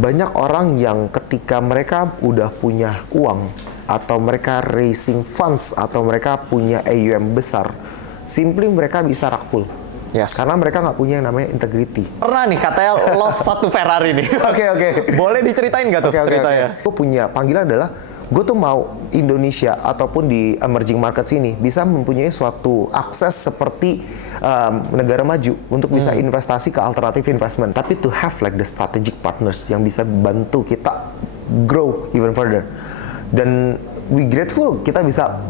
banyak orang yang ketika mereka udah punya uang atau mereka raising funds atau mereka punya AUM besar, simply mereka bisa rakpul. Yes. Karena mereka nggak punya yang namanya integrity. Pernah nih katanya lost satu Ferrari nih. Oke. Boleh diceritain nggak tuh ceritanya? Gue punya panggilan adalah gue tuh mau Indonesia ataupun di emerging market sini bisa mempunyai suatu akses seperti negara maju untuk bisa investasi ke alternatif investment, tapi to have like the strategic partners yang bisa bantu kita grow even further. Dan we grateful kita bisa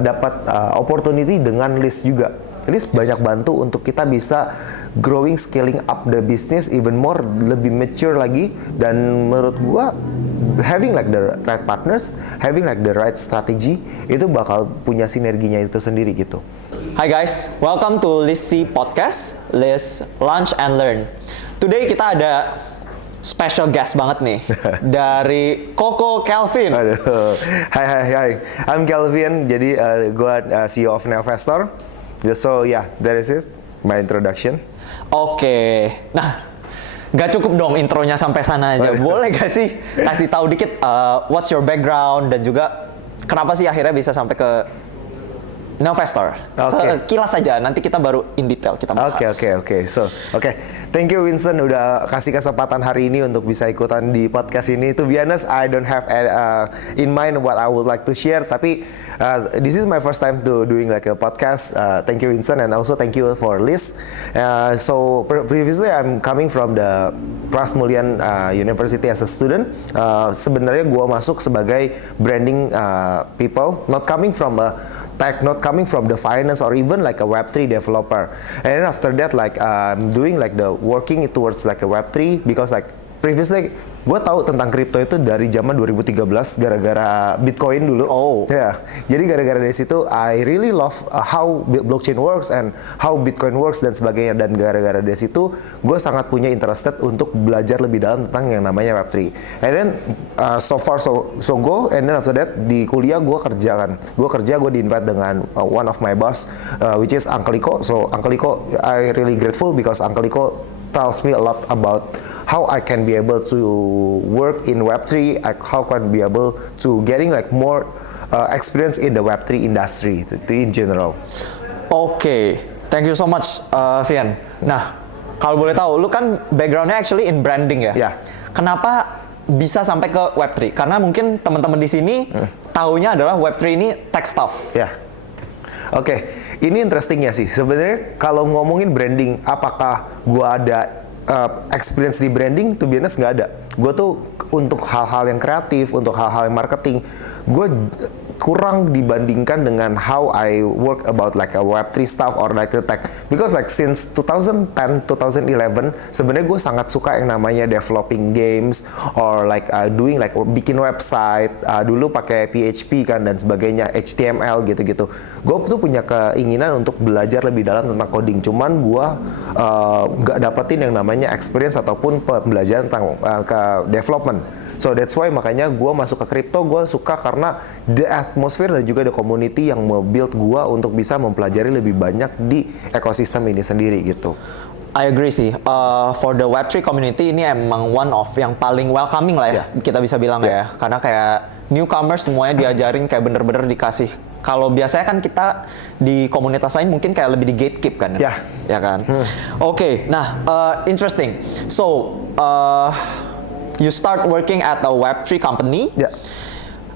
dapat opportunity dengan List juga. List banyak bantu untuk kita bisa growing, scaling up the business even more, lebih mature lagi. Dan menurut gua having like the right partners, having like the right strategy itu bakal punya sinerginya itu sendiri gitu. Hi guys, welcome to List Podcast, List Lunch and Learn. Today kita ada special guest banget nih dari Coco Kelvin. Aduh. Hai. I'm Kelvin. Jadi gua CEO of Neovestor. So yeah, that is it. My introduction. Oke. Nah, gak cukup dong intronya sampai sana aja. Boleh gak sih kasih tahu dikit what's your background dan juga kenapa sih akhirnya bisa sampai ke Neovestor? Sekilas aja, nanti kita baru in detail kita bahas. Oke. Thank you Winston udah kasih kesempatan hari ini untuk bisa ikutan di podcast ini. To be honest, I don't have in mind what I would like to share, tapi this is my first time to doing like a podcast. Thank you Winston, and also thank you for Liz. So previously I'm coming from the Pras Mulian University as a student. Sebenarnya gua masuk sebagai branding people, not coming from a tech, not coming from the finance or even like a Web3 developer. And then after that, like doing like the working towards like a Web3 because like previously gue tahu tentang kripto itu dari zaman 2013 gara-gara Bitcoin dulu. Ya, jadi gara-gara dari situ I really love how blockchain works and how Bitcoin works dan sebagainya. Dan gara-gara dari situ gue sangat punya interested untuk belajar lebih dalam tentang yang namanya Web3. And then so far so go. And then after that di kuliah gue kerja kan. Gue di-invite dengan one of my boss which is Uncle Iko. So Uncle Iko I really grateful because Uncle Iko tells me a lot about how I can be able to work in Web3, how can be able to getting like more experience in the Web3 industry in general. Oke, thank you so much, Vian. Nah, kalau boleh tahu, lu kan backgroundnya actually in branding ya? Ya. Kenapa bisa sampai ke Web3? Karena mungkin teman-teman di sini tahunya adalah Web3 ini tech stuff. Ya. Oke, ini interestingnya sih. Sebenarnya kalau ngomongin branding, apakah gua ada experience di branding? To be honest nggak ada. Gue tuh untuk hal-hal yang kreatif, untuk hal-hal yang marketing, gue kurang dibandingkan dengan how I work about like a Web3 stuff or like a tech. Because like since 2010, 2011, sebenarnya gue sangat suka yang namanya developing games or like doing like bikin website. Dulu pakai PHP kan dan sebagainya, HTML gitu-gitu. Gue tuh punya keinginan untuk belajar lebih dalam tentang coding. Cuman gue nggak dapetin yang namanya experience ataupun pembelajaran tentang ke development. So that's why makanya gue masuk ke crypto, gue suka karena the atmosphere dan juga the community yang membuild gue untuk bisa mempelajari lebih banyak di ekosistem ini sendiri gitu. I agree sih. For the Web3 community ini emang one of yang paling welcoming lah ya, kita bisa bilang ya. Karena kayak newcomers semuanya diajarin kayak bener-bener dikasih. Kalau biasanya kan kita di komunitas lain mungkin kayak lebih di gatekeep kan? Ya kan? Oke, nah interesting. So, you start working at a Web3 company,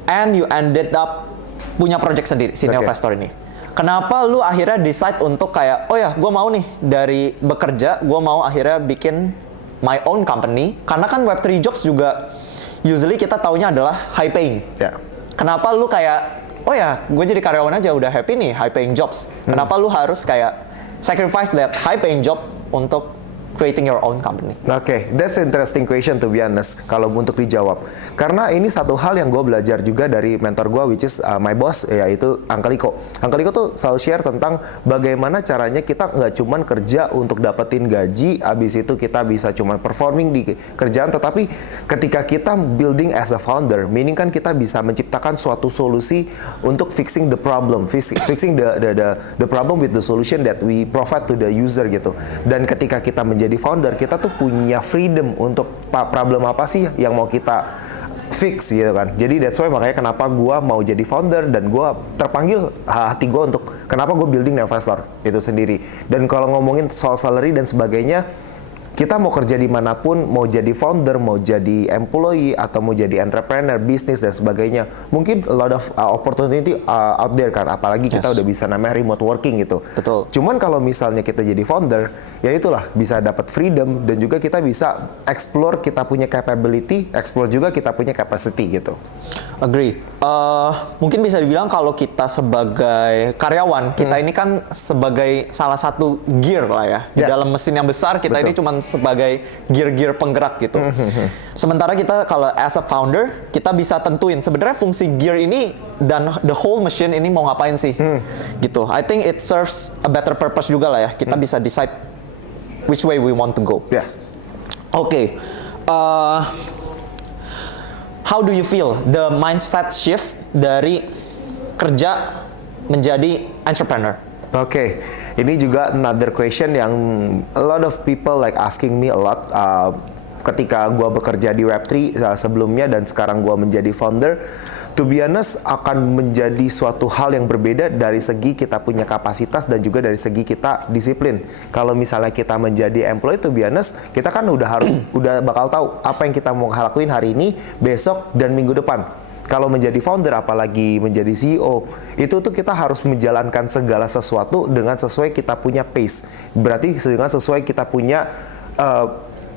and you ended up punya project sendiri, si Neovestor ini. Kenapa lu akhirnya decide untuk kayak, oh ya, gue mau nih dari bekerja, gue mau akhirnya bikin my own company? Karena kan Web3 jobs juga usually kita taunya adalah high paying. Kenapa lu kayak, oh ya, gue jadi karyawan aja udah happy nih, high paying jobs. Kenapa lu harus kayak sacrifice that high paying job untuk creating your own company? Oke, that's an interesting question to be honest, kalau untuk dijawab. Karena ini satu hal yang gue belajar juga dari mentor gue, which is my boss, yaitu Uncle Iko. Uncle Iko tuh selalu share tentang bagaimana caranya kita nggak cuman kerja untuk dapetin gaji, abis itu kita bisa cuman performing di kerjaan, tetapi ketika kita building as a founder, meaning kan kita bisa menciptakan suatu solusi untuk fixing the problem, fixing the problem with the solution that we provide to the user gitu. Dan ketika kita menjadi menjadi founder, kita tuh punya freedom untuk problem apa sih yang mau kita fix gitu kan. Jadi that's why makanya kenapa gue mau jadi founder dan gue terpanggil hati gue untuk kenapa gue building Nevastor itu sendiri. Dan kalau ngomongin soal salary dan sebagainya, kita mau kerja dimanapun, mau jadi founder, mau jadi employee, atau mau jadi entrepreneur, bisnis dan sebagainya, mungkin a lot of opportunity out there kan, apalagi kita udah bisa namanya remote working gitu. Betul. Cuman kalau misalnya kita jadi founder, ya itulah bisa dapat freedom dan juga kita bisa explore kita punya capability, explore juga kita punya capacity gitu. Agree. Mungkin bisa dibilang kalau kita sebagai karyawan, kita ini kan sebagai salah satu gear lah ya. Di dalam mesin yang besar, kita ini cuma sebagai gear-gear penggerak gitu. Sementara kita kalau as a founder, kita bisa tentuin sebenarnya fungsi gear ini dan the whole machine ini mau ngapain sih. Gitu. I think it serves a better purpose juga lah ya. Kita bisa decide which way we want to go. Yeah. Oke. How do you feel the mindset shift dari kerja menjadi entrepreneur? Oke, ini juga another question yang a lot of people like asking me a lot. Ketika gua bekerja di Web3 sebelumnya dan sekarang gua menjadi founder, to be honest akan menjadi suatu hal yang berbeda dari segi kita punya kapasitas dan juga dari segi kita disiplin. Kalau misalnya kita menjadi employee, to be honest, kita kan udah bakal tahu apa yang kita mau lakuin hari ini, besok, dan minggu depan. Kalau menjadi founder, apalagi menjadi CEO, itu tuh kita harus menjalankan segala sesuatu dengan sesuai kita punya pace. Berarti dengan sesuai kita punya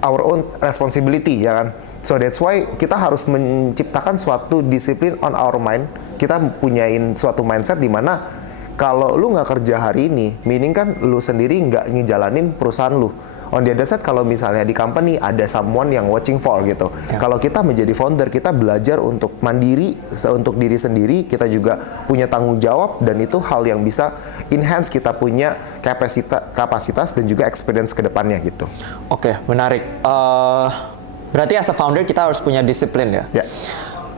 our own responsibility, ya kan? So that's why kita harus menciptakan suatu disiplin on our mind. Kita punyain suatu mindset di mana kalau lu nggak kerja hari ini, meaning kan lu sendiri nggak ngejalanin perusahaan lu. On the other side, kalau misalnya di company ada someone yang watching for gitu. Kalau kita menjadi founder, kita belajar untuk mandiri, untuk diri sendiri, kita juga punya tanggung jawab, dan itu hal yang bisa enhance kita punya kapasitas dan juga experience ke depannya gitu. Oke, menarik. Berarti as a founder kita harus punya disiplin ya? Ya.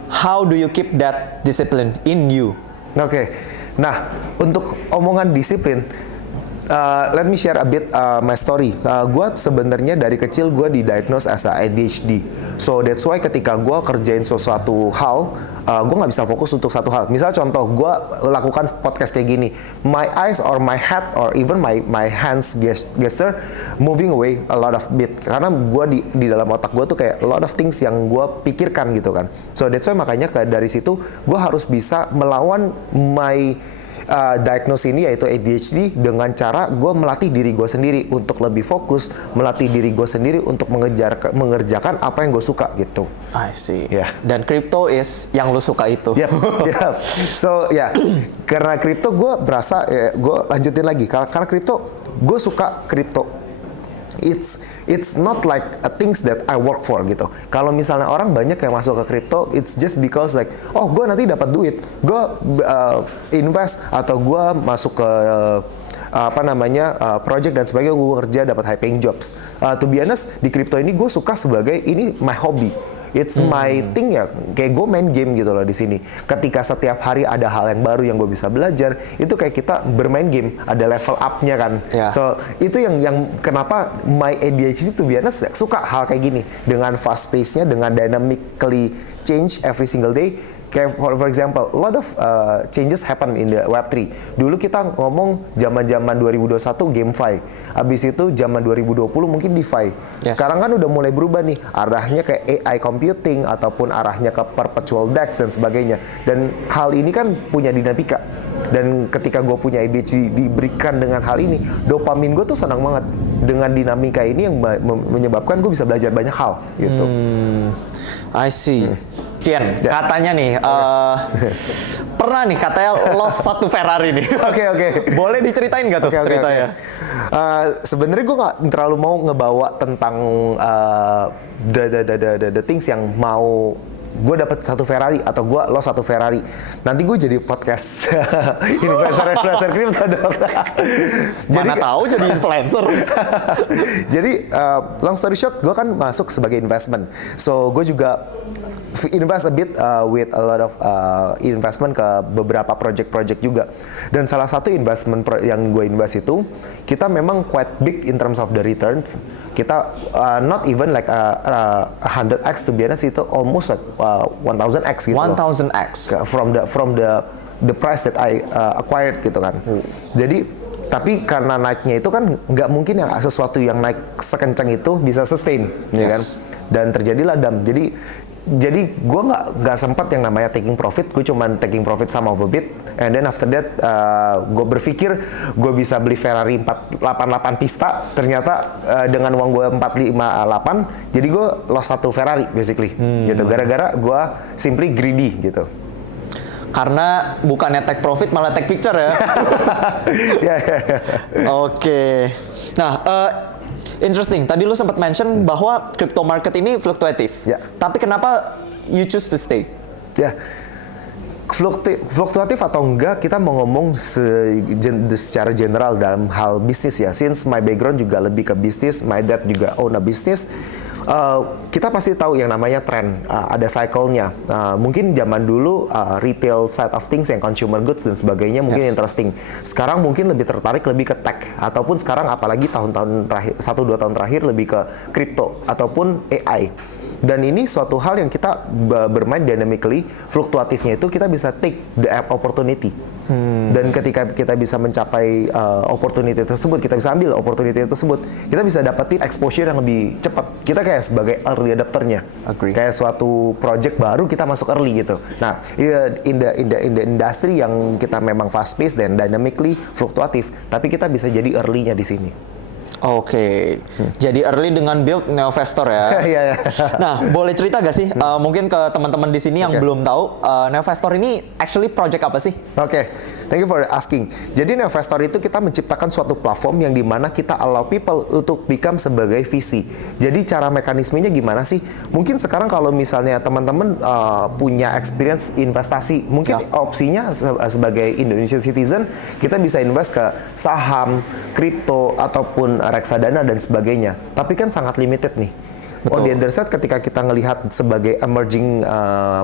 How do you keep that discipline in you? Oke. Nah, untuk omongan disiplin, let me share a bit my story. Gue sebenarnya dari kecil gue didiagnose as a ADHD. So that's why ketika gue kerjain sesuatu hal, gue nggak bisa fokus untuk satu hal. Misal contoh, gue lakukan podcast kayak gini, my eyes or my head or even my hands gesture moving away a lot of bit. Karena gue di dalam otak gue tuh kayak a lot of things yang gue pikirkan gitu kan. So that's why makanya dari situ gue harus bisa melawan my diagnose ini, yaitu ADHD, dengan cara gue melatih diri gue sendiri untuk lebih fokus, melatih diri gue sendiri untuk mengerjakan apa yang gue suka gitu. I see. Yeah. Dan crypto is yang lu suka itu. Yep. So karena crypto gue berasa, gue lanjutin lagi, karena crypto gue suka crypto. It's not like a things that I work for gitu. Kalau misalnya orang banyak yang masuk ke crypto, it's just because like, oh gue nanti dapat duit, gue invest atau gue masuk ke project dan sebagainya, gue kerja dapat high paying jobs. To be honest, di crypto ini gue suka sebagai ini my hobby. It's my thing ya, kayak gue main game gitu loh di sini. Ketika setiap hari ada hal yang baru yang gue bisa belajar, itu kayak kita bermain game, ada level up-nya kan. Yeah. So itu yang kenapa my ADHD to be honest suka hal kayak gini, dengan fast pace-nya, dengan dynamically change every single day. Kayak for example, a lot of changes happen in the Web3. Dulu kita ngomong zaman-zaman 2021 GameFi. Habis itu zaman 2020 mungkin DeFi. Yes. Sekarang kan udah mulai berubah nih, arahnya ke AI computing ataupun arahnya ke perpetual DEX dan sebagainya. Dan hal ini kan punya dinamika. Dan ketika gue punya ADHD diberikan dengan hal ini, dopamin gue tuh senang banget dengan dinamika ini yang menyebabkan gue bisa belajar banyak hal gitu. I see. Vian, katanya nih, pernah nih katanya lost satu Ferrari nih. Oke. Boleh diceritain nggak tuh ceritanya? Sebenarnya gue nggak terlalu mau ngebawa tentang the things yang mau gue dapat satu Ferrari atau gue lost satu Ferrari, nanti gue jadi podcast influencer kripto dong. Mana tahu jadi influencer. Jadi long story short, gue kan masuk sebagai investment, so gue juga invest a bit with a lot of investment ke beberapa project-project juga. Dan salah satu investment yang gue invest itu, kita memang quite big in terms of the returns. Kita not even like 100x, to be honest, itu almost like 1000x gitu. 1000x from the price that I acquired gitu kan. Jadi tapi karena naiknya itu kan nggak mungkin yang sesuatu yang naik sekencang itu bisa sustain, ya kan? Dan terjadilah dam. Jadi gue nggak sempat yang namanya taking profit, gue cuman taking profit sama of a bit, and then after that gue berpikir gue bisa beli Ferrari 488 Pista, ternyata dengan uang gue 458, jadi gue lost satu Ferrari basically, gitu, gara-gara gue simply greedy gitu. Karena bukannya take profit malah take picture ya. Oke. Nah, interesting. Tadi lu sempat mention bahwa crypto market ini fluktuatif. Ya. Tapi kenapa you choose to stay? Ya. Fluktuatif atau enggak, kita mau ngomong secara general dalam hal bisnis ya. Since my background juga lebih ke bisnis, my dad juga own a business. Kita pasti tahu yang namanya tren, ada cycle-nya. Mungkin zaman dulu retail side of things yang consumer goods dan sebagainya mungkin interesting. Sekarang mungkin lebih tertarik lebih ke tech, ataupun sekarang apalagi tahun-tahun terakhir, 1-2 tahun terakhir lebih ke crypto ataupun AI. Dan ini suatu hal yang kita bermain dynamically, fluktuatifnya itu kita bisa take the opportunity. Dan ketika kita bisa mencapai opportunity tersebut, kita bisa ambil opportunity tersebut, kita bisa dapetin exposure yang lebih cepat. Kita kayak sebagai early adapternya. Kayak suatu project baru kita masuk early gitu. Nah, in the industry yang kita memang fast paced dan dynamically fluktuatif, tapi kita bisa jadi early-nya di sini. Oke, jadi early dengan build Neovestor ya. Iya. Nah, boleh cerita gak sih, mungkin ke teman-teman di sini yang belum tahu, Neovestor ini actually project apa sih? Oke, thank you for asking. Jadi Neovestor itu kita menciptakan suatu platform yang dimana kita allow people untuk become sebagai VC. Jadi cara mekanismenya gimana sih? Mungkin sekarang kalau misalnya teman-teman punya experience investasi, mungkin opsinya sebagai Indonesian citizen, kita bisa invest ke saham, kripto, ataupun reksadana dan sebagainya. Tapi kan sangat limited nih. On the other side, ketika kita ngelihat sebagai emerging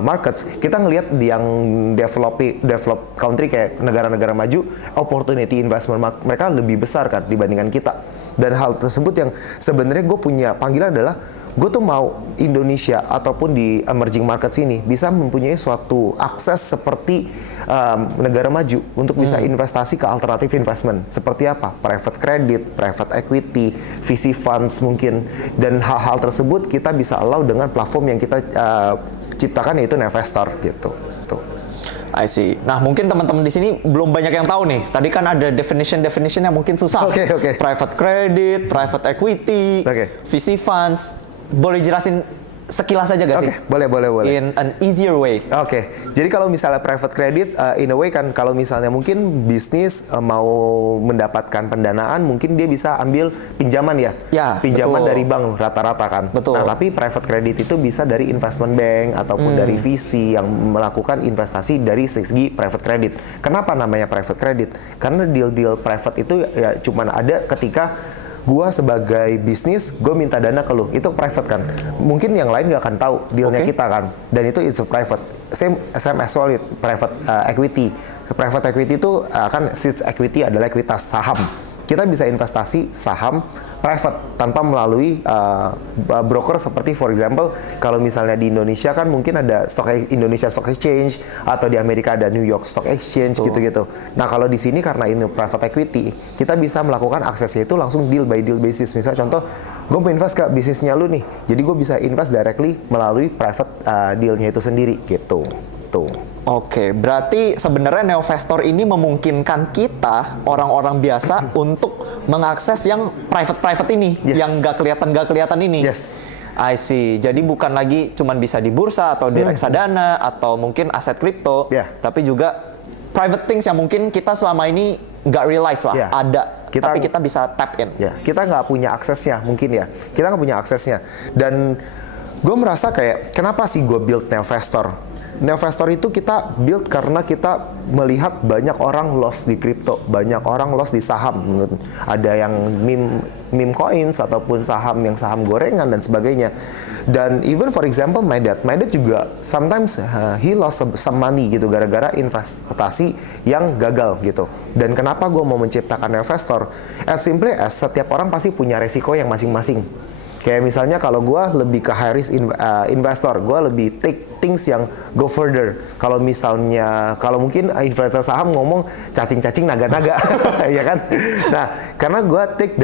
markets, kita ngelihat yang developed country kayak negara-negara maju, opportunity investment mereka lebih besar kan dibandingkan kita. Dan hal tersebut yang sebenarnya gue punya panggilan adalah, gue tuh mau Indonesia ataupun di emerging markets ini bisa mempunyai suatu akses seperti negara maju untuk bisa investasi ke alternatif investment. Seperti apa? Private credit, private equity, VC funds mungkin. Dan hal-hal tersebut kita bisa allow dengan platform yang kita ciptakan, yaitu Neovestor gitu. I see. Nah, mungkin teman-teman di sini belum banyak yang tahu nih. Tadi kan ada definition yang mungkin susah. Oke. Private credit, private equity, VC funds. Boleh jelasin sekilas aja gak sih? Boleh. In an easier way. Jadi kalau misalnya private credit, in a way kan kalau misalnya mungkin bisnis mau mendapatkan pendanaan, mungkin dia bisa ambil pinjaman ya. Pinjaman dari bank rata-rata kan. Nah, tapi private credit itu bisa dari investment bank ataupun dari VC yang melakukan investasi dari segi private credit. Kenapa namanya private credit? Karena deal-deal private itu ya cuman ada ketika gua sebagai bisnis, gue minta dana ke lu, itu private kan. Mungkin yang lain nggak akan tahu dealnya kita kan. Dan itu it's a private. Same as well with private equity. Private equity itu kan seeds equity adalah ekuitas saham. Kita bisa investasi saham private tanpa melalui broker seperti for example kalau misalnya di Indonesia kan mungkin ada Indonesia Stock Exchange atau di Amerika ada New York Stock Exchange gitu-gitu. Nah, kalau di sini karena ini private equity, kita bisa melakukan aksesnya itu langsung deal by deal basis. Misalnya contoh, gue mau invest ke bisnisnya lu nih, jadi gue bisa invest directly melalui private dealnya itu sendiri gitu. Oke, berarti sebenarnya Neovestor ini memungkinkan kita orang-orang biasa untuk mengakses yang private ini, yang nggak kelihatan ini. I see. Jadi bukan lagi cuman bisa di bursa atau di reksadana atau mungkin aset kripto, tapi juga private things yang mungkin kita selama ini nggak realize lah ada, tapi kita bisa tap in. Kita nggak punya aksesnya mungkin ya. Kita nggak punya aksesnya dan gue merasa kayak kenapa sih gue build Neovestor? Neovestor itu kita build karena kita melihat banyak orang lost di kripto, banyak orang lost di saham. Ada yang meme coins ataupun saham gorengan dan sebagainya. Dan even for example my dad juga sometimes he lost some money gitu gara-gara investasi yang gagal gitu. Dan kenapa gue mau menciptakan Neovestor? As simply as setiap orang pasti punya resiko yang masing-masing. Kayak misalnya kalau gue lebih ke high risk investor, gue lebih take things yang go further. Kalau misalnya, kalau mungkin investor saham ngomong cacing-cacing naga-naga, ya kan? Nah, karena gue take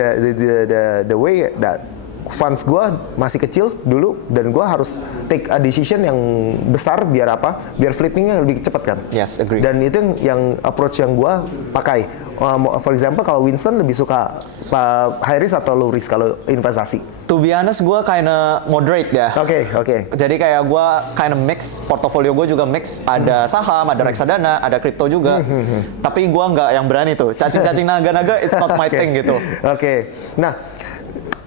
the way that funds gue masih kecil dulu dan gue harus take a decision yang besar biar apa? Biar flippingnya lebih cepat kan? Yes, agree. Dan itu yang approach yang gue pakai. For example, kalau Winston lebih suka high risk atau low risk kalau investasi? To be honest, gue kinda moderate ya. Oke. Jadi kayak gue kinda mix, portofolio gue juga mix. Ada saham, ada reksadana, ada kripto juga. Tapi gue nggak yang berani tuh. Cacing-cacing naga-naga, it's not my thing gitu. Oke. Nah,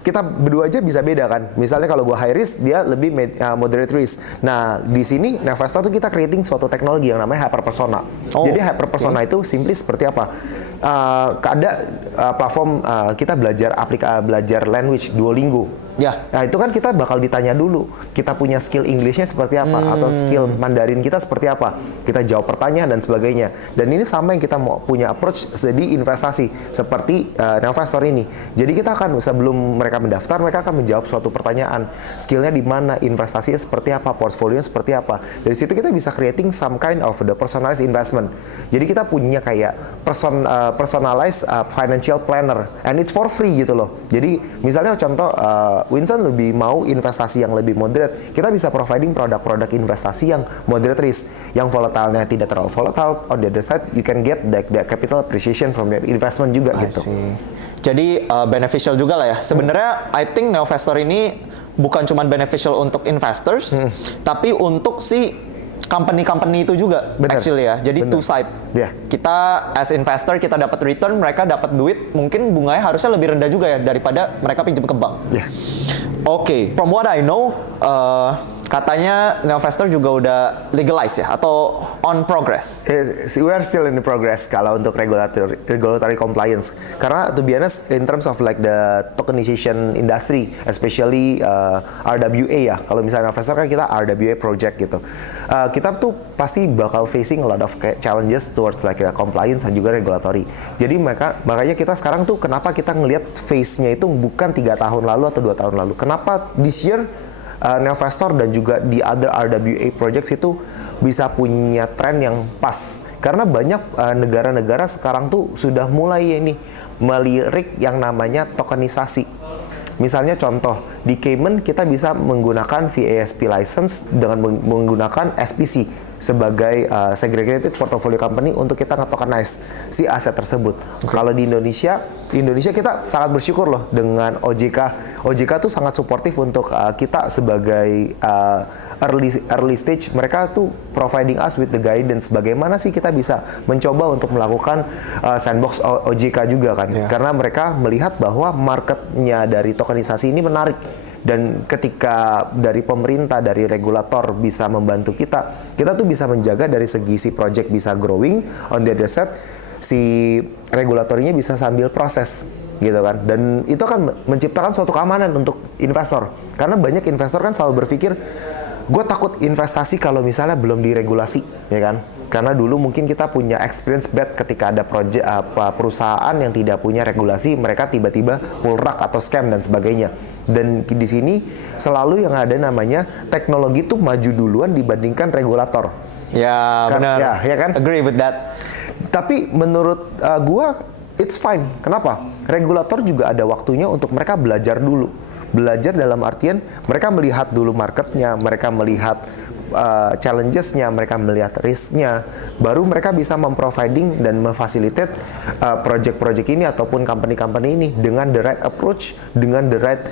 kita berdua aja bisa beda kan. Misalnya kalau gue high risk, dia lebih moderate risk. Nah, di sini Neovestor tuh kita creating suatu teknologi yang namanya hyper persona. Jadi hyper persona itu simply seperti apa? Ada platform kita belajar language Duolingo. Ya. Nah, itu kan kita bakal ditanya dulu, kita punya skill English-nya seperti apa, atau skill Mandarin kita seperti apa. Kita jawab pertanyaan dan sebagainya. Dan ini sama yang kita mau punya approach di investasi, seperti Neovestor ini. Jadi kita akan, sebelum mereka mendaftar, mereka akan menjawab suatu pertanyaan. Skillnya di mana, investasinya seperti apa, portfolio seperti apa. Dari situ kita bisa creating some kind of the personalized investment. Jadi kita punya kayak personalized financial planner, and it's for free gitu loh. Jadi misalnya contoh, Winston lebih mau investasi yang lebih moderate, kita bisa providing produk-produk investasi yang moderate risk, yang volatile-nya tidak terlalu volatile. On the other side, you can get the capital appreciation from your investment juga gitu. Jadi beneficial juga lah ya. Sebenarnya I think Neovestor ini bukan cuma beneficial untuk investors, tapi untuk si company-company itu juga. Bener. Actually ya. Jadi two side. Yeah. Kita as investor kita dapat return, mereka dapat duit, mungkin bunganya harusnya lebih rendah juga ya daripada mereka pinjam ke bank. Yeah. Oke, from what I know, katanya Neovestor juga udah legalize ya atau on progress. We are still in the progress kalau untuk regulatory compliance. Karena to be honest, in terms of like the tokenization industry, especially RWA ya. Kalau misalnya Neovestor kan kita RWA project gitu. Kita tuh pasti bakal facing a lot of challenges towards like compliance dan juga regulatory. Jadi makanya kita sekarang tuh kenapa kita ngelihat phase-nya itu bukan 3 tahun lalu atau 2 tahun lalu. Kenapa this year Neovestor dan juga di other RWA projects itu bisa punya tren yang pas. Karena banyak negara-negara sekarang tuh sudah mulai ini melirik yang namanya tokenisasi. Misalnya contoh, di Cayman kita bisa menggunakan VASP license dengan menggunakan SPC sebagai segregated portfolio company untuk kita nge-tokenize si aset tersebut. Kalau di Indonesia kita sangat bersyukur loh dengan OJK. OJK tuh sangat suportif untuk kita sebagai early stage. Mereka tuh providing us with the guidance bagaimana sih kita bisa mencoba untuk melakukan sandbox OJK juga kan. Yeah. Karena mereka melihat bahwa marketnya dari tokenisasi ini menarik. Dan ketika dari pemerintah, dari regulator bisa membantu kita tuh bisa menjaga dari segi si project bisa growing, on the other side si regulatorinya bisa sambil proses gitu kan. Dan itu akan menciptakan suatu keamanan untuk investor. Karena banyak investor kan selalu berpikir, gue takut investasi kalau misalnya belum diregulasi, ya kan? Karena dulu mungkin kita punya experience bad ketika ada perusahaan yang tidak punya regulasi, mereka tiba-tiba pulrak atau scam dan sebagainya. Dan di sini selalu yang ada namanya teknologi tuh maju duluan dibandingkan regulator. Ya, benar. Ya kan? Agree with that. Tapi menurut gua it's fine. Kenapa? Regulator juga ada waktunya untuk mereka belajar dulu. Belajar dalam artian mereka melihat dulu marketnya, mereka melihat challenges-nya, mereka melihat risk-nya, baru mereka bisa memproviding dan memfasilitate project-project ini ataupun company-company ini dengan the right approach, dengan the right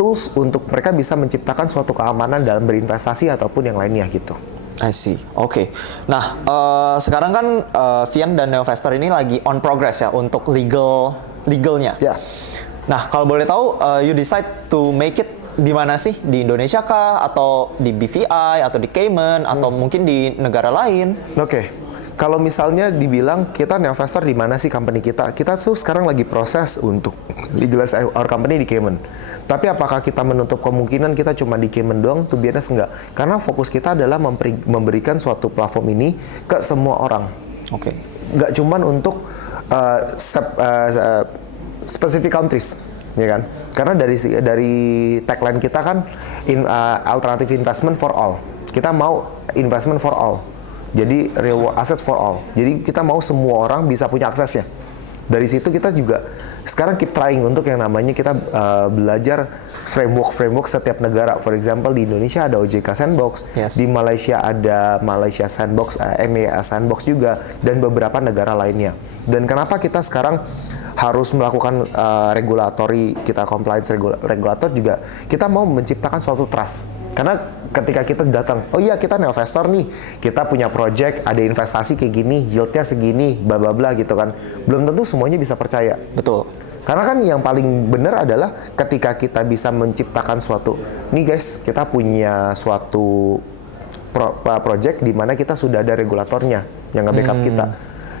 tools untuk mereka bisa menciptakan suatu keamanan dalam berinvestasi ataupun yang lainnya gitu. I see. Oke. Nah, sekarang kan Vian dan Neovestor ini lagi on progress ya untuk legalnya. Ya. Yeah. Nah, kalau boleh tahu, you decide to make it di mana sih? Di Indonesia kah? Atau di BVI? Atau di Cayman? Atau mungkin di negara lain? Oke. Kalau misalnya dibilang kita investor di mana sih company kita? Kita tuh sekarang lagi proses untuk legalize our company di Cayman. Tapi apakah kita menutup kemungkinan kita cuma di Cayman doang? To be honest, enggak. Karena fokus kita adalah memberikan suatu platform ini ke semua orang. Oke. Nggak cuman untuk specific countries, ya kan? Karena dari tagline kita kan alternative investment for all. Kita mau investment for all. Jadi real asset for all. Jadi kita mau semua orang bisa punya aksesnya. Dari situ kita juga sekarang keep trying untuk yang namanya kita belajar framework setiap negara. For example, di Indonesia ada OJK Sandbox, di Malaysia ada Malaysia Sandbox, MEA Sandbox juga, dan beberapa negara lainnya. Dan kenapa kita sekarang harus melakukan regulatory, kita compliance regulator juga, kita mau menciptakan suatu trust. Karena ketika kita datang, oh iya kita investor nih, kita punya project, ada investasi kayak gini, yieldnya segini, bla bla bla gitu kan. Belum tentu semuanya bisa percaya. Betul. Karena kan yang paling benar adalah ketika kita bisa menciptakan suatu, nih guys, kita punya suatu project di mana kita sudah ada regulatornya yang nge-backup kita.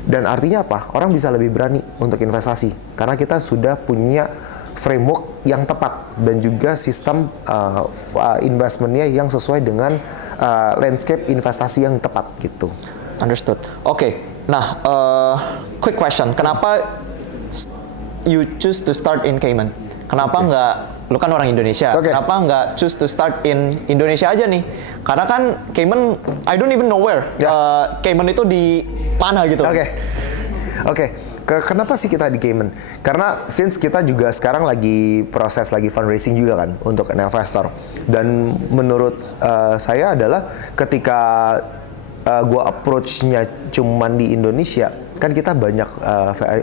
Dan artinya apa? Orang bisa lebih berani untuk investasi karena kita sudah punya framework yang tepat dan juga sistem investmentnya yang sesuai dengan landscape investasi yang tepat gitu. Understood. Oke. Nah, quick question. Kenapa you choose to start in Cayman? Kenapa nggak, lu kan orang Indonesia, kenapa nggak choose to start in Indonesia aja nih? Karena kan Cayman, I don't even know where. Cayman itu di mana gitu? Oke. Kenapa sih kita di Cayman? Karena since kita juga sekarang lagi proses lagi fundraising juga kan untuk investor. Dan menurut saya adalah ketika gua approach-nya cuman di Indonesia, kan kita banyak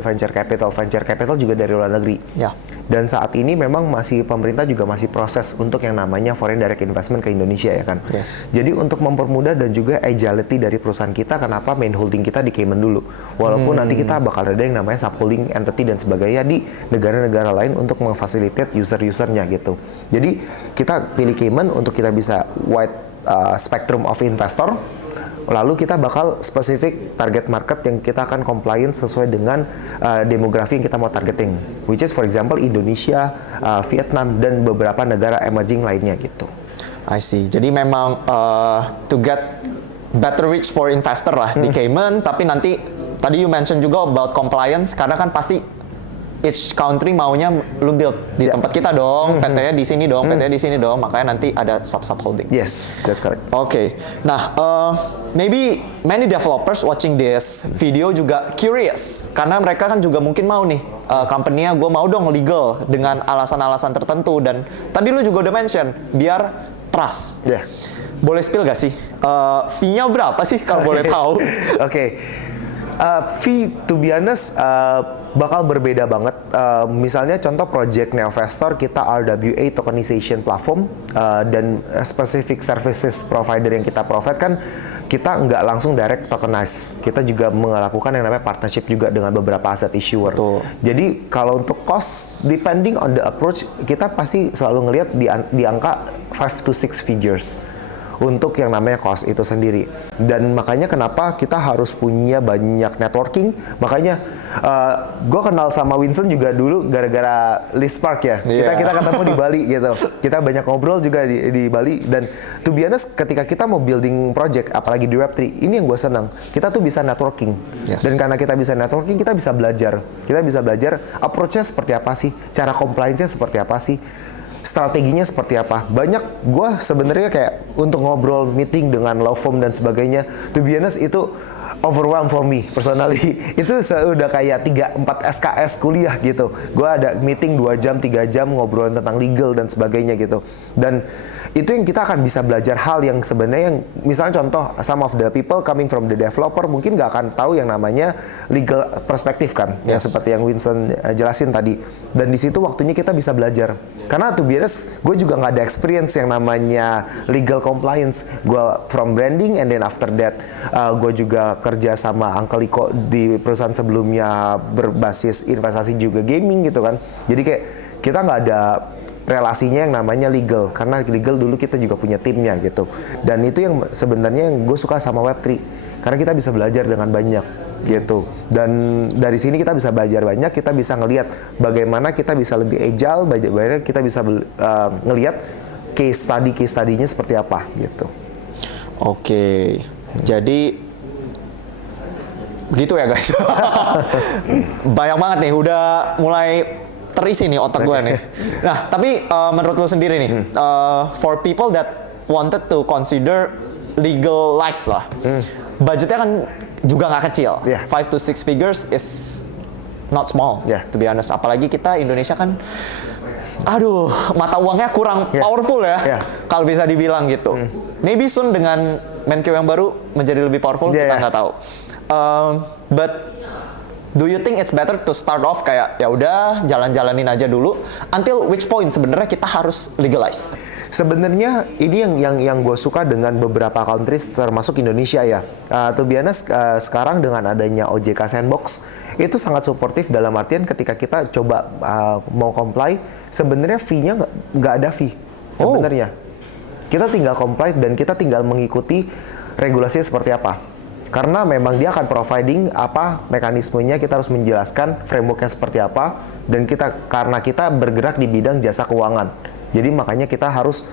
venture capital juga dari luar negeri. Ya. Dan saat ini memang pemerintah juga masih proses untuk yang namanya foreign direct investment ke Indonesia ya kan. Yes. Jadi untuk mempermudah dan juga agility dari perusahaan kita, kenapa main holding kita di Cayman dulu. Walaupun nanti kita bakal ada yang namanya subholding entity dan sebagainya di negara-negara lain untuk memfasilitasi user-usernya gitu. Jadi kita pilih Cayman untuk kita bisa wide spectrum of investor. Lalu kita bakal spesifik target market yang kita akan compliance sesuai dengan demografi yang kita mau targeting, which is for example Indonesia, Vietnam, dan beberapa negara emerging lainnya gitu. I see. Jadi memang to get better reach for investor lah di Cayman, tapi nanti tadi you mention juga about compliance karena kan pasti each country maunya lu build di tempat kita dong, PT-nya di sini dong, PT-nya di sini dong, makanya nanti ada sub holding. Yes, that's correct. Oke. Nah, maybe many developers watching this video juga curious karena mereka kan juga mungkin mau nih company-nya gue mau dong legal dengan alasan-alasan tertentu dan tadi lu juga udah mention biar trust. Yeah. Boleh spill gak sih? Fee-nya berapa sih kalau boleh tahu? Oke. Fee to be honest bakal berbeda banget. Misalnya contoh project Neovestor kita RWA tokenization platform dan specific services provider yang kita provide kan kita nggak langsung direct tokenize. Kita juga melakukan yang namanya partnership juga dengan beberapa asset issuer. Betul. Jadi kalau untuk cost depending on the approach kita pasti selalu ngelihat di angka 5 to 6 figures untuk yang namanya cost itu sendiri. Dan makanya kenapa kita harus punya banyak networking. Makanya gue kenal sama Winston juga dulu gara-gara Lispark ya. Kita ketemu di Bali gitu. Kita banyak ngobrol juga di Bali. Dan to be honest ketika kita mau building project apalagi di Web3, ini yang gue senang. Kita tuh bisa networking. Yes. Dan karena kita bisa networking, kita bisa belajar. Kita bisa belajar approach-nya seperti apa sih, cara compliance-nya seperti apa sih, strateginya seperti apa. Banyak gue sebenarnya kayak untuk ngobrol meeting dengan law firm dan sebagainya, to be honest itu overwhelmed for me personally. Itu udah kayak 3-4 SKS kuliah gitu. Gue ada meeting 2 jam 3 jam ngobrolin tentang legal dan sebagainya gitu. Dan itu yang kita akan bisa belajar hal yang sebenarnya yang misalnya contoh some of the people coming from the developer mungkin nggak akan tahu yang namanya legal perspektif kan, yang seperti yang Winston jelasin tadi. Dan di situ waktunya kita bisa belajar. Karena to be honest, gue juga nggak ada experience yang namanya legal compliance. Gue from branding and then after that gue juga kerja sama Uncle Iko di perusahaan sebelumnya berbasis investasi juga gaming gitu kan. Jadi kayak kita nggak ada relasinya yang namanya legal, karena legal dulu kita juga punya timnya gitu. Dan itu yang sebenarnya yang gue suka sama Web3, karena kita bisa belajar dengan banyak gitu. Dan dari sini kita bisa belajar banyak, kita bisa ngelihat bagaimana kita bisa lebih agile, bagaimana kita bisa ngelihat case study-nya seperti apa gitu. Oke, jadi begitu ya guys. Banyak banget nih, udah mulai terisi nih otak gue nih. Nah, tapi menurut lo sendiri nih, for people that wanted to consider legalize lah, budgetnya kan juga nggak kecil. 5 to 6 figures is not small, to be honest. Apalagi kita Indonesia kan, aduh, mata uangnya kurang powerful ya, kalau bisa dibilang gitu. Maybe soon dengan Menkeu yang baru menjadi lebih powerful, kita nggak tahu. But do you think it's better to start off kayak ya udah jalan-jalanin aja dulu until which point sebenarnya kita harus legalize? Sebenarnya ini yang gue suka dengan beberapa countries termasuk Indonesia ya. To be honest, sekarang dengan adanya OJK Sandbox itu sangat suportif dalam artian ketika kita coba mau comply, sebenarnya fee-nya nggak ada fee sebenarnya. Kita tinggal comply dan kita tinggal mengikuti regulasinya seperti apa. Karena memang dia akan providing apa mekanismenya, kita harus menjelaskan frameworknya seperti apa, dan karena kita bergerak di bidang jasa keuangan, jadi makanya kita harus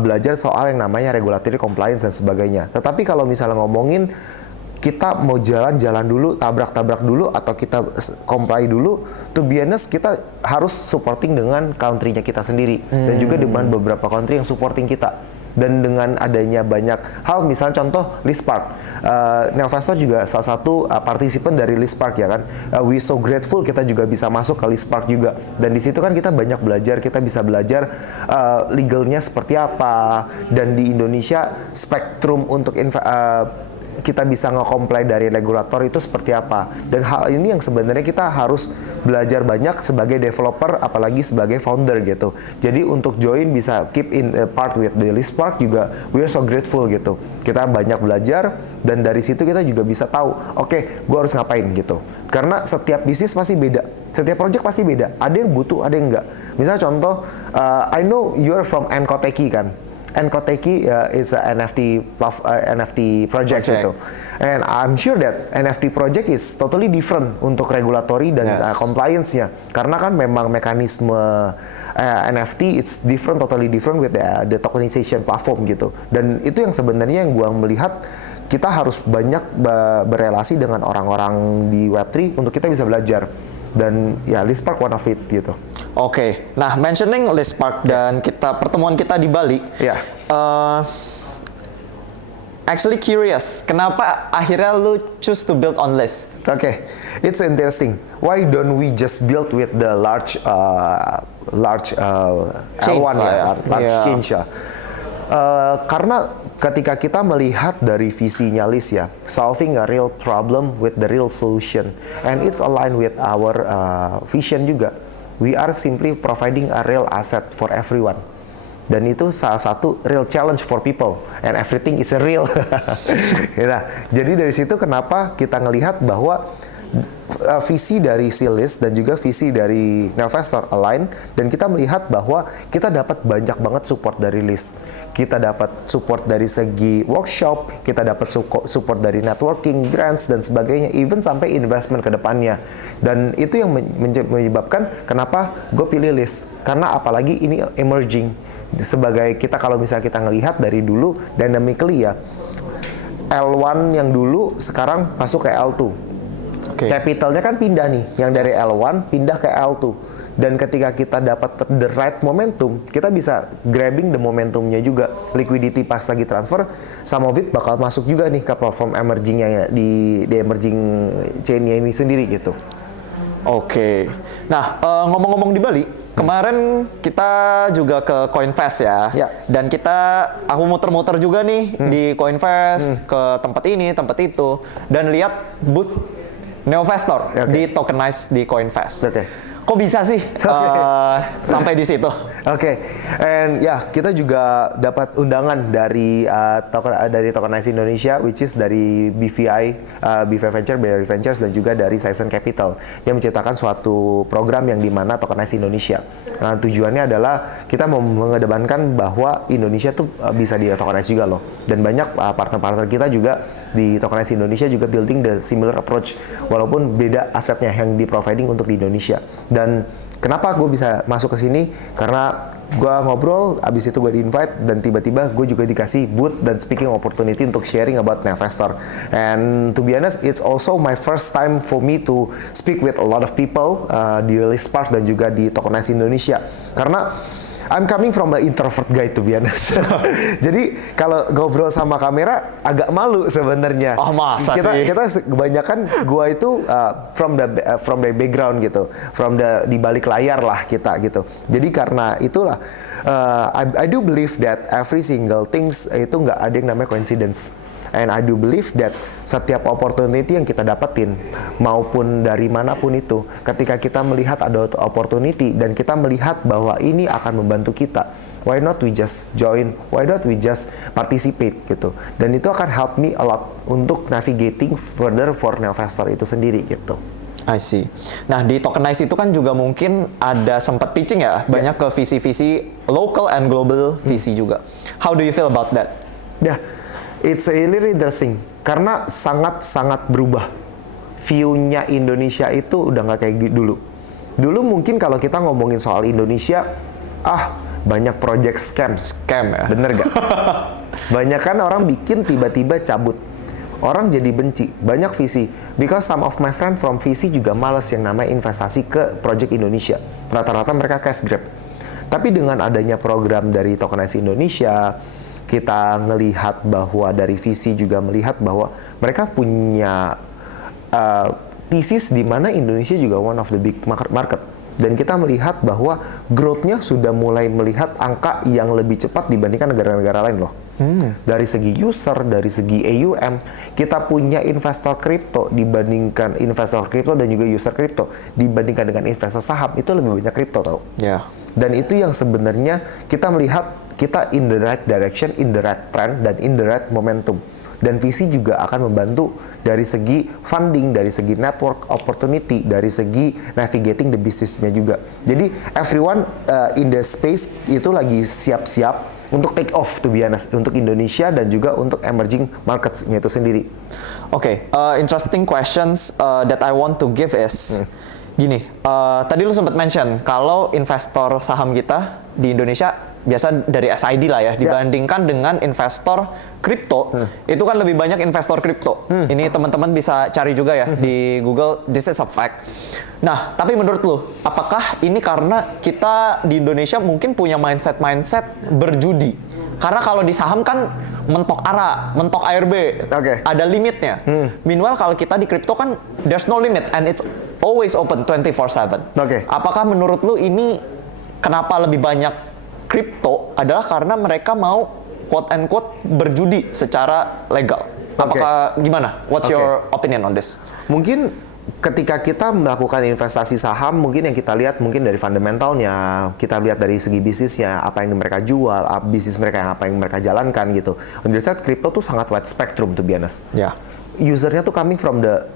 belajar soal yang namanya regulatory compliance dan sebagainya. Tetapi kalau misalnya ngomongin kita mau jalan-jalan dulu, tabrak-tabrak dulu, atau kita comply dulu, to be honest, kita harus supporting dengan country-nya kita sendiri, dan juga dengan beberapa country yang supporting kita. Dan dengan adanya banyak hal, misalnya contoh Lispark, Neovestor juga salah satu partisipan dari Lispark ya kan. We so grateful kita juga bisa masuk ke Lispark juga. Dan di situ kan kita banyak belajar, kita bisa belajar legalnya seperti apa. Dan di Indonesia spektrum untuk kita bisa nge-comply dari regulator itu seperti apa. Dan hal ini yang sebenarnya kita harus belajar banyak sebagai developer, apalagi sebagai founder gitu. Jadi untuk join bisa keep in part with the Lispark juga, we are so grateful gitu. Kita banyak belajar dan dari situ kita juga bisa tahu, oke, gue harus ngapain gitu. Karena setiap bisnis pasti beda, setiap project pasti beda. Ada yang butuh, ada yang enggak. Misalnya contoh, I know you're from Enkoteki kan. Enkoteki is a NFT project gitu. And I'm sure that NFT project is totally different untuk regulatory dan compliance-nya. Karena kan memang mekanisme NFT it's different, totally different with the tokenization platform gitu. Dan itu yang sebenarnya yang gua melihat kita harus banyak berelasi dengan orang-orang di Web3 untuk kita bisa belajar. Dan ya Lispark one of it gitu. Oke, nah mentioning Lispark dan pertemuan kita di Bali, actually curious, kenapa akhirnya lu choose to build on Lis? Okay, it's interesting. Why don't we just build with the large L1 ya, large change ya? Karena ketika kita melihat dari visinya Lis ya, solving a real problem with the real solution, and it's aligned with our vision juga. We are simply providing a real asset for everyone. Dan itu salah satu real challenge for people. And everything is a real. Nah, jadi dari situ kenapa kita ngelihat bahwa visi dari Lis dan juga visi dari Neovestor align. Dan kita melihat bahwa kita dapat banyak banget support dari Lis. Kita dapat support dari segi workshop, kita dapat support dari networking, grants, dan sebagainya, even sampai investment ke depannya. Dan itu yang menyebabkan kenapa gue pilih Lis. Karena apalagi ini emerging. Sebagai kita kalau misalnya kita ngelihat dari dulu, dynamically ya, L1 yang dulu sekarang masuk ke L2. Capitalnya kan pindah nih, yang dari L1 pindah ke L2. Dan ketika kita dapat the right momentum, kita bisa grabbing the momentumnya juga. Liquidity pas lagi transfer, some of it bakal masuk juga nih ke platform emergingnya ya, di emerging chain-nya ini sendiri gitu. Oke. Nah, ngomong-ngomong di Bali, kemarin kita juga ke Coinfest ya. Dan aku muter-muter juga nih di Coinfest, ke tempat ini, tempat itu. Dan lihat booth Neovestor di tokenize di Coinfest. kok bisa sih sampai di situ? Oke, and ya kita juga dapat undangan dari dari Tokenize Indonesia, which is dari BVI, BVI Venture, BRI Ventures, dan juga dari Sizen Capital. Dia menciptakan suatu program yang dimana Tokenize Indonesia. Nah, tujuannya adalah kita mau mengedepankan bahwa Indonesia tuh bisa di tokenize juga loh. Dan banyak partner-partner kita juga di Tokenize Indonesia juga building the similar approach, walaupun beda asetnya yang di providing untuk di Indonesia. Dan kenapa gue bisa masuk ke sini? Karena gue ngobrol, abis itu gue di-invite, dan tiba-tiba gue juga dikasih booth dan speaking opportunity untuk sharing about Nevestor. And to be honest, it's also my first time for me to speak with a lot of people di Lispark dan juga di Tokenize Indonesia. Karena I'm coming from an introvert guy, to be honest. Jadi kalau ngobrol sama kamera agak malu sebenarnya. Oh, masa kita, sih? Kita kebanyakan gua itu from the background gitu, di balik layar lah kita gitu. Jadi karena itulah I do believe that every single things itu nggak ada yang namanya coincidence. And I do believe that setiap opportunity yang kita dapetin, maupun dari manapun itu, ketika kita melihat ada opportunity dan kita melihat bahwa ini akan membantu kita, why not we just join, why not we just participate gitu. Dan itu akan help me a lot untuk navigating further for Nevestor itu sendiri gitu. I see. Nah, di Tokenize itu kan juga mungkin ada sempat pitching ya, banyak ke visi-visi local and global visi juga. How do you feel about that? Yeah. It's really interesting karena sangat-sangat berubah. View-nya Indonesia itu udah nggak kayak dulu. Dulu mungkin kalau kita ngomongin soal Indonesia, banyak project scam ya. Bener gak? Banyak kan orang bikin tiba-tiba cabut. Orang jadi benci. Banyak visi. Because some of my friend from visi juga males yang namanya investasi ke project Indonesia. Rata-rata mereka cash grab. Tapi dengan adanya program dari Tokenize Indonesia, kita ngelihat bahwa dari visi juga melihat bahwa mereka punya thesis di mana Indonesia juga one of the big market. Dan kita melihat bahwa growth-nya sudah mulai melihat angka yang lebih cepat dibandingkan negara-negara lain loh. Dari segi user, dari segi AUM, kita punya investor kripto dibandingkan investor kripto dan juga user kripto dibandingkan dengan investor saham, itu lebih banyak kripto tau. Yeah. Dan itu yang sebenarnya kita melihat kita in the right direction, in the right trend, dan in the right momentum. Dan visi juga akan membantu dari segi funding, dari segi network opportunity, dari segi navigating the business-nya juga. Jadi everyone in the space itu lagi siap-siap untuk take off, to be honest, untuk Indonesia dan juga untuk emerging markets-nya itu sendiri. Oke, interesting questions that I want to give is gini, tadi lu sempat mention kalau investor saham kita di Indonesia biasa dari SID lah ya, dibandingkan dengan investor kripto, itu kan lebih banyak investor kripto. Ini teman-teman bisa cari juga ya di Google, this is a fact. Nah, tapi menurut lu, apakah ini karena kita di Indonesia mungkin punya mindset berjudi? Karena kalau di saham kan mentok ARA, mentok ARB, ada limitnya. Meanwhile kalau kita di kripto kan there's no limit and it's always open 24/7. Apakah menurut lu ini kenapa lebih banyak kripto adalah karena mereka mau quote and quote berjudi secara legal? Apakah gimana? What's your opinion on this? Mungkin ketika kita melakukan investasi saham, mungkin yang kita lihat mungkin dari fundamentalnya, kita lihat dari segi bisnisnya, apa yang mereka jual, bisnis mereka, apa yang mereka jalankan gitu. On the other side, crypto tuh sangat wide spectrum, to be honest. Ya. Usernya tuh coming from the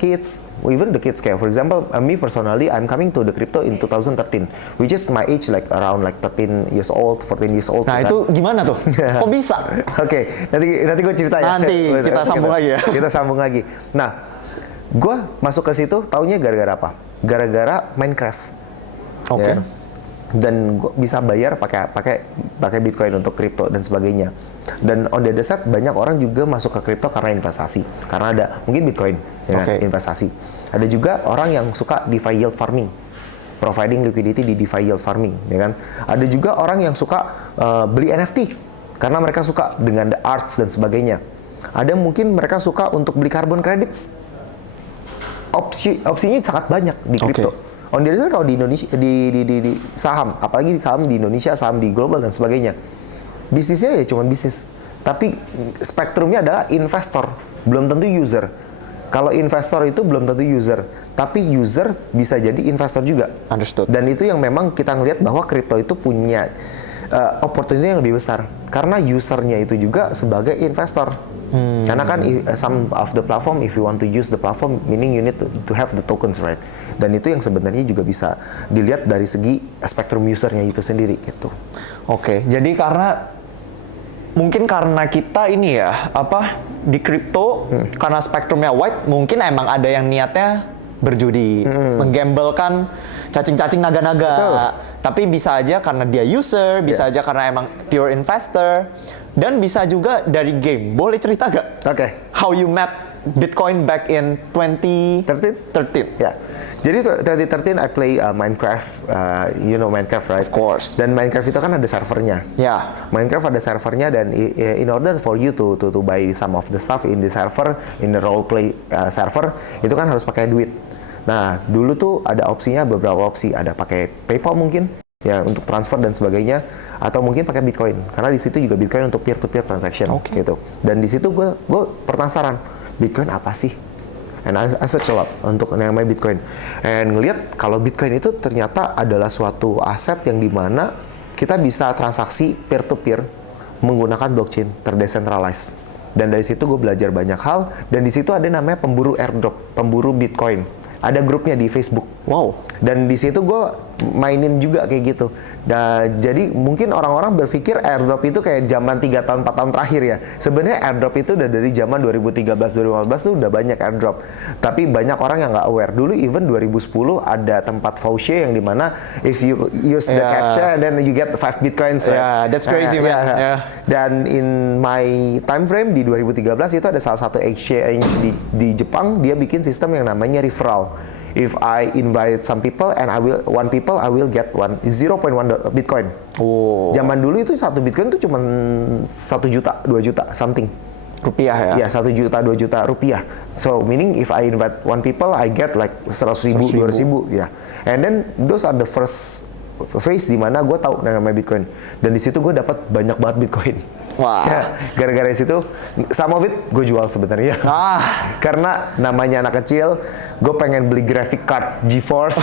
kids, even the kids kayak for example, me personally, I'm coming to the crypto in 2013, which is my age like around like 13 years old, 14 years old. Nah itu gimana tuh? Kok bisa? Oke, nanti gue cerita ya. Nanti kita sambung lagi ya. Kita sambung lagi. Nah, gue masuk ke situ taunya gara-gara apa? Gara-gara Minecraft. Ya. Dan gue bisa bayar pakai Bitcoin untuk kripto dan sebagainya. Dan on the other side banyak orang juga masuk ke kripto karena investasi, karena ada mungkin Bitcoin investasi. Ada juga orang yang suka DeFi yield farming, providing liquidity di DeFi yield farming, ya kan? Ada juga orang yang suka beli NFT karena mereka suka dengan the arts dan sebagainya. Ada mungkin mereka suka untuk beli carbon credits. Opsinya sangat banyak di kripto. On the other side, kalau di Indonesia di saham, apalagi saham di Indonesia, saham di global dan sebagainya, bisnisnya ya cuma bisnis. Tapi spektrumnya adalah investor, belum tentu user. Kalau investor itu belum tentu user, tapi user bisa jadi investor juga. Understood. Dan itu yang memang kita ngelihat bahwa kripto itu punya opportunity yang lebih besar karena usernya itu juga sebagai investor. Karena kan some of the platform, if you want to use the platform, meaning you need to have the tokens, right? Dan itu yang sebenarnya juga bisa dilihat dari segi spektrum usernya itu sendiri gitu. Oke, jadi mungkin karena kita ini ya di kripto karena spektrumnya wide, mungkin emang ada yang niatnya berjudi, menggambelkan cacing-cacing naga-naga. Betul. Tapi bisa aja karena dia user, bisa aja karena emang pure investor, dan bisa juga dari game. Boleh cerita gak? Oke. How you met Bitcoin back in 2013? Ya. Jadi 2013 I play Minecraft, you know Minecraft, right? Of course. Dan Minecraft itu kan ada servernya. Ya. Minecraft ada servernya dan in order for you to buy some of the stuff in the server, in the role play server, itu kan harus pakai duit. Nah, dulu tuh ada opsinya, beberapa opsi, ada pakai PayPal mungkin ya untuk transfer dan sebagainya, atau mungkin pakai Bitcoin karena di situ juga Bitcoin untuk peer to peer transaction gitu. Dan di situ gue penasaran, Bitcoin apa sih? And I search a lot untuk yang namanya Bitcoin. And ngelihat kalau Bitcoin itu ternyata adalah suatu aset yang dimana kita bisa transaksi peer-to-peer menggunakan blockchain terdecentralized. Dan dari situ gue belajar banyak hal. Dan di situ ada namanya pemburu airdrop, pemburu Bitcoin. Ada grupnya di Facebook. Wow. Dan di situ gue mainin juga kayak gitu. Dan jadi mungkin orang-orang berpikir airdrop itu kayak zaman 3 tahun 4 tahun terakhir ya. Sebenarnya airdrop itu udah dari zaman 2013 2015 tuh udah banyak airdrop. Tapi banyak orang yang nggak aware. Dulu even 2010 ada tempat voucher yang dimana if you use the captcha then you get 5 bitcoins. Right? Yeah, that's crazy man. Yeah. Dan in my time frame di 2013 itu ada salah satu exchange di Jepang, dia bikin sistem yang namanya referral. If I invite some people and I will get 0.1 Bitcoin. Oh. Zaman dulu itu satu Bitcoin itu cuma 1 juta, 2 juta something. Rupiah ya? Ya, 1 juta, 2 juta rupiah. So, meaning if I invite one people, I get like 100 ribu, 200 ribu. Ya. And then, those are the first phase di mana gue tahu namanya Bitcoin. Dan di situ gue dapat banyak banget Bitcoin. Wah. Ya, gara-gara situ, some of it gue jual sebenarnya. Karena namanya anak kecil, gue pengen beli graphic card GeForce,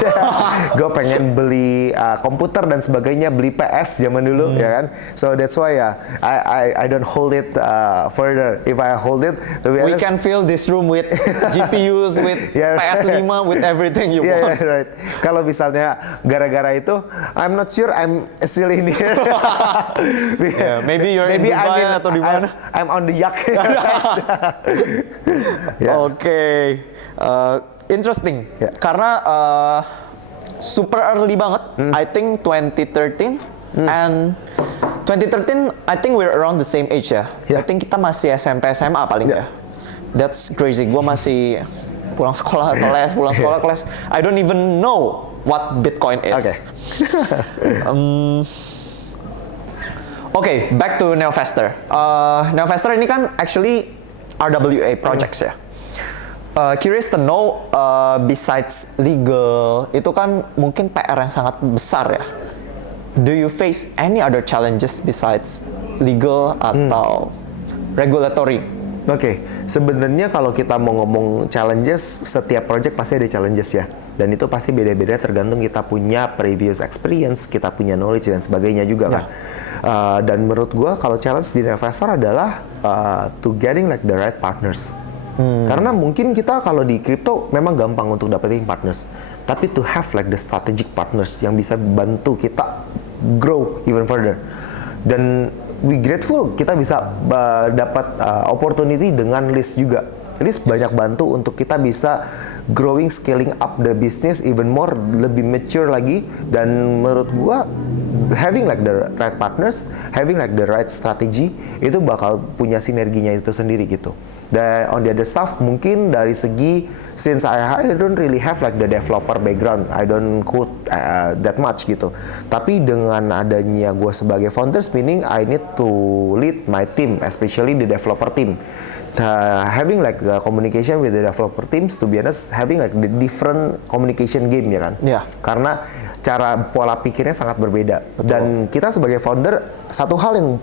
gue pengen beli komputer dan sebagainya, beli PS zaman dulu, ya kan. So that's why ya, I don't hold it further. If I hold it, to be honest, we can fill this room with GPUs, with PS5, with everything you want. Yeah, right. Kalau misalnya gara-gara itu, I'm not sure I'm still in here. Maybe you're in Dubai atau di mana? I'm on the yak. Oke. Interesting. Karena super early banget. I think 2013 and 2013 I think we're around the same age ya. I think kita masih SMP SMA paling ya. That's crazy. Gua masih pulang sekolah kelas. I don't even know what Bitcoin is. Okay, back to Neofester. Neofester ini kan actually RWA projects ya. Curious to know, besides legal, itu kan mungkin PR yang sangat besar ya. Do you face any other challenges besides legal atau regulatory? Oke, sebenarnya kalau kita mau ngomong challenges, setiap project pasti ada challenges ya. Dan itu pasti beda-beda tergantung kita punya previous experience, kita punya knowledge dan sebagainya juga kan. Dan menurut gua kalau challenge di investor adalah to getting like the right partners. Karena mungkin kita kalau di crypto memang gampang untuk dapetin partners, tapi to have like the strategic partners yang bisa bantu kita grow even further. Dan we grateful kita bisa dapat opportunity dengan List juga. List banyak bantu untuk kita bisa growing, scaling up the business even more, lebih mature lagi. Dan menurut gua having like the right partners, having like the right strategy itu bakal punya sinerginya itu sendiri gitu. Dan on the other stuff mungkin dari segi since I don't really have like the developer background, I don't code that much gitu. Tapi dengan adanya gue sebagai founders, meaning I need to lead my team, especially the developer team. having like communication with the developer teams, to be honest, having like the different communication game ya kan. Iya. Karena cara pola pikirnya sangat berbeda. Betul. Dan kita sebagai founder, satu hal yang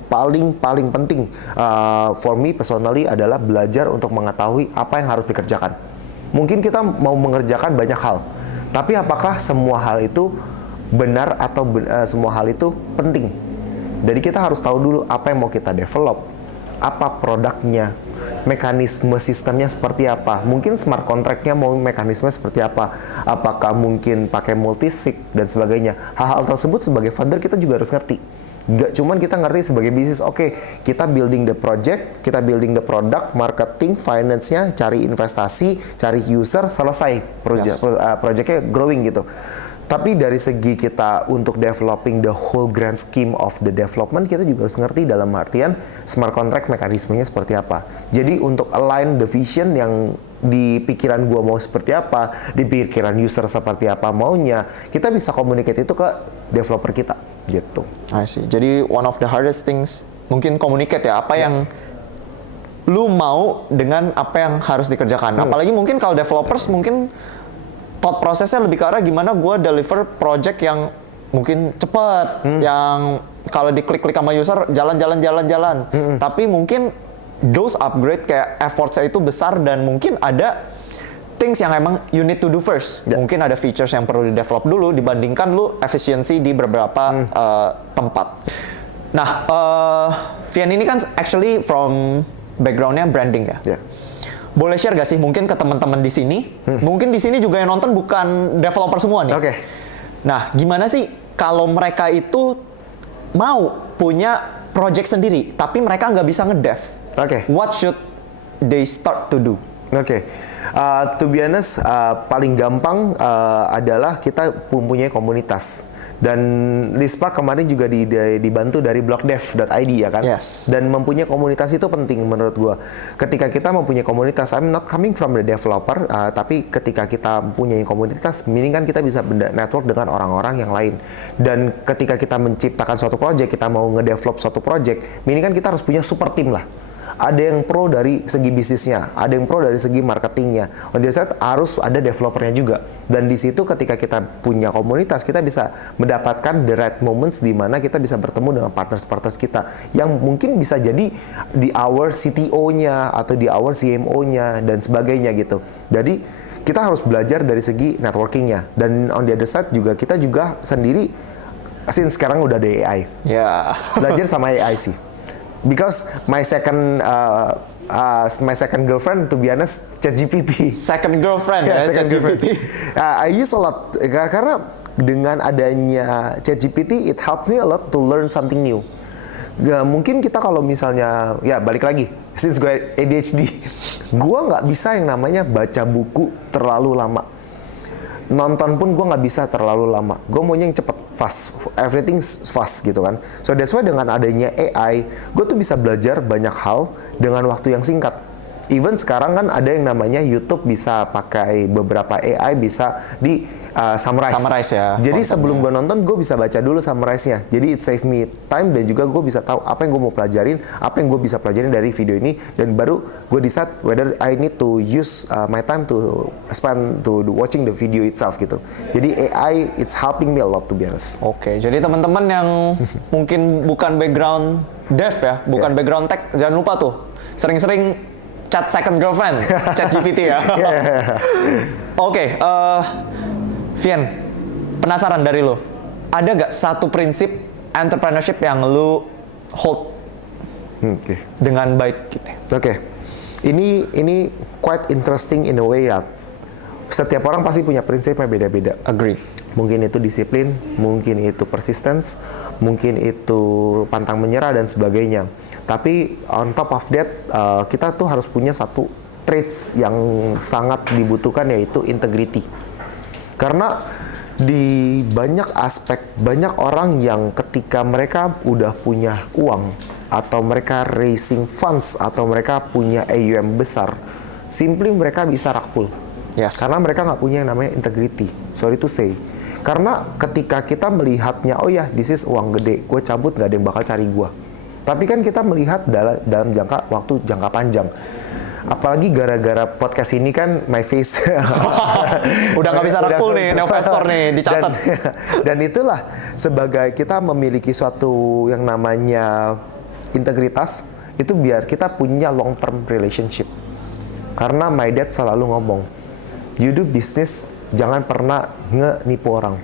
paling penting for me personally adalah belajar untuk mengetahui apa yang harus dikerjakan. Mungkin kita mau mengerjakan banyak hal, tapi apakah semua hal itu benar atau semua hal itu penting? Jadi kita harus tahu dulu apa yang mau kita develop, apa produknya, mekanisme sistemnya seperti apa, mungkin smart contract-nya mau mekanisme seperti apa, apakah mungkin pakai multisig dan sebagainya. Hal-hal tersebut sebagai founder kita juga harus ngerti. Gak cuman kita ngerti sebagai bisnis, oke, kita building the project, kita building the product, marketing, finance-nya, cari investasi, cari user, selesai project-nya growing gitu. Tapi dari segi kita untuk developing the whole grand scheme of the development, kita juga harus ngerti dalam artian smart contract mekanismenya seperti apa. Jadi untuk align the vision yang di pikiran gua mau seperti apa, di pikiran user seperti apa maunya, kita bisa communicate itu ke developer kita gitu. I see. Jadi one of the hardest things mungkin communicate ya, apa yang lu mau dengan apa yang harus dikerjakan. Apalagi mungkin kalau developers mungkin thought prosesnya lebih ke arah gimana gue deliver project yang mungkin cepat, yang kalau diklik-klik sama user jalan. Tapi mungkin those upgrade kayak effortnya itu besar dan mungkin ada things yang emang you need to do first. Mungkin ada features yang perlu di-develop dulu dibandingkan lu efisiensi di beberapa tempat. Nah, Vian ini kan actually from background-nya branding ya. Boleh share gak sih mungkin ke teman-teman di sini? Mungkin di sini juga yang nonton bukan developer semua nih. Oke. Nah, gimana sih kalau mereka itu mau punya project sendiri, tapi mereka nggak bisa ngedev? Oke. What should they start to do? Oke. To be honest, paling gampang adalah kita mempunyai komunitas. Dan Lispark kemarin juga dibantu dari blogdev.id ya kan? Yes. Dan mempunyai komunitas itu penting menurut gua. Ketika kita mempunyai komunitas, I'm not coming from the developer, tapi ketika kita mempunyai komunitas, meaning kan kita bisa network dengan orang-orang yang lain. Dan ketika kita menciptakan suatu project, kita mau ngedevelop suatu project, meaning kan kita harus punya super team lah. Ada yang pro dari segi bisnisnya, ada yang pro dari segi marketingnya. On the other side harus ada developernya juga. Dan di situ ketika kita punya komunitas, kita bisa mendapatkan the right moments di mana kita bisa bertemu dengan partners-partners kita yang mungkin bisa jadi di our CTO-nya atau di our CMO-nya dan sebagainya gitu. Jadi kita harus belajar dari segi networking-nya. Dan on the other side juga kita juga sendiri, since sekarang udah ada AI. Ya. Belajar sama AI sih. Because my second girlfriend, to be honest, ChatGPT. Second girlfriend ya, second ChatGPT. I use a lot karena dengan adanya ChatGPT, it helped me a lot to learn something new. Mungkin kita kalau misalnya, ya balik lagi, since gue ADHD, gue nggak bisa yang namanya baca buku terlalu lama. Nonton pun gue nggak bisa terlalu lama. Gue maunya yang cepet, fast, everything fast gitu kan. So that's why dengan adanya AI, gue tuh bisa belajar banyak hal dengan waktu yang singkat. Even sekarang kan ada yang namanya YouTube bisa pakai beberapa AI bisa di summarize. Summarize ya. Jadi sebelum gue nonton, gue bisa baca dulu summarize-nya. Jadi it save me time dan juga gue bisa tahu apa yang gue mau pelajarin, apa yang gue bisa pelajarin dari video ini, dan baru gue decide whether I need to use my time to spend to watching the video itself gitu. Jadi AI it's helping me a lot to be honest. Oke, jadi teman-teman yang mungkin bukan background dev ya, bukan background tech, jangan lupa tuh sering-sering chat second girlfriend, chat GPT ya. Oke, Vian, penasaran dari lo, ada gak satu prinsip entrepreneurship yang lo hold dengan baik gitu? Oke. Ini quite interesting in a way ya. Setiap orang pasti punya prinsipnya beda-beda. Agree. Mungkin itu disiplin, mungkin itu persistence, mungkin itu pantang menyerah dan sebagainya. Tapi on top of that, kita tuh harus punya satu traits yang sangat dibutuhkan, yaitu integrity. Karena di banyak aspek, banyak orang yang ketika mereka udah punya uang, atau mereka raising funds, atau mereka punya AUM besar, simply mereka bisa rakpul. Yes. Karena mereka nggak punya yang namanya integrity. Sorry to say. Karena ketika kita melihatnya, oh ya, this is uang gede, gue cabut nggak ada yang bakal cari gue. Tapi kan kita melihat dalam jangka waktu jangka panjang. apalagi gara-gara podcast ini kan my face Udah nggak bisa rakul nih, Neovestor nih, dicatat. Dan itulah sebagai kita memiliki suatu yang namanya integritas, itu biar kita punya long term relationship. Karena my dad selalu ngomong, you do business jangan pernah nipu orang.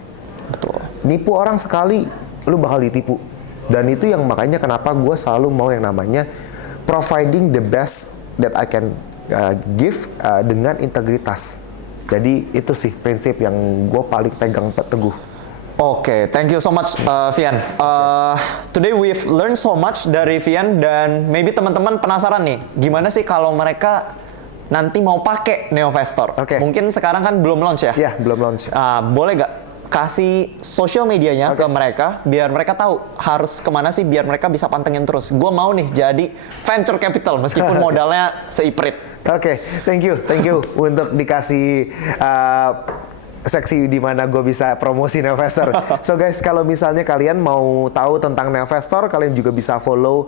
Betul. Nipu orang sekali, lu bakal ditipu. Dan itu yang makanya kenapa gue selalu mau yang namanya providing the best that I can give dengan integritas. Jadi itu sih prinsip yang gue paling pegang teguh. Oke, thank you so much, Vian. Today we've learned so much dari Vian, dan maybe teman-teman penasaran nih, gimana sih kalau mereka nanti mau pakai Neovestor? Oke. Mungkin sekarang kan belum launch ya? Ya, belum launch. Boleh nggak kasih social medianya ke mereka, biar mereka tahu harus kemana sih, biar mereka bisa pantengin terus. Gue mau nih jadi venture capital meskipun modalnya seiprit. Oke, thank you untuk dikasih seksi di mana gue bisa promosi Neovestor. So guys, kalau misalnya kalian mau tahu tentang Neovestor, kalian juga bisa follow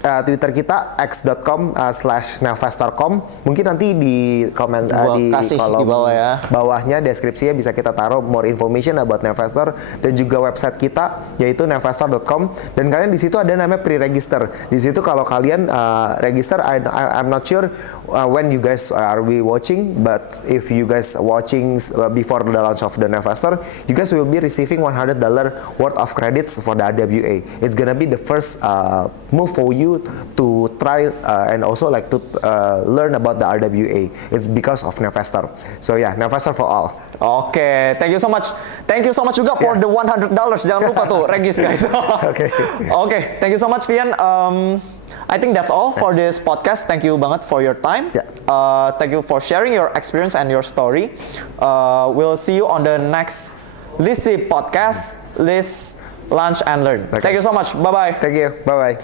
Twitter kita x.com/neovestor.com. Mungkin nanti di komen di kolom di bawah ya. Bawahnya deskripsinya bisa kita taruh more information about Neovestor, dan juga website kita yaitu neovestor.com, dan kalian di situ ada namanya pre-register. Di situ kalau kalian register, I'm not sure when you guys are watching, but if you guys watching before the launch of the Neovestor, you guys will be receiving $100 worth of credits for the RWA. It's gonna be the first move for you to try and also like to learn about the RWA. It's because of Neovestor. So yeah, Neovestor for all. Oke, thank you so much. Thank you so much juga for the $100. Jangan lupa tuh regis guys. Oke, thank you so much Vian. I think that's all for this podcast. Thank you banget for your time. Thank you for sharing your experience and your story. We'll see you on the next Lisi podcast. Let's Lunch and Learn. Thank you so much. Bye bye. Thank you. Bye bye.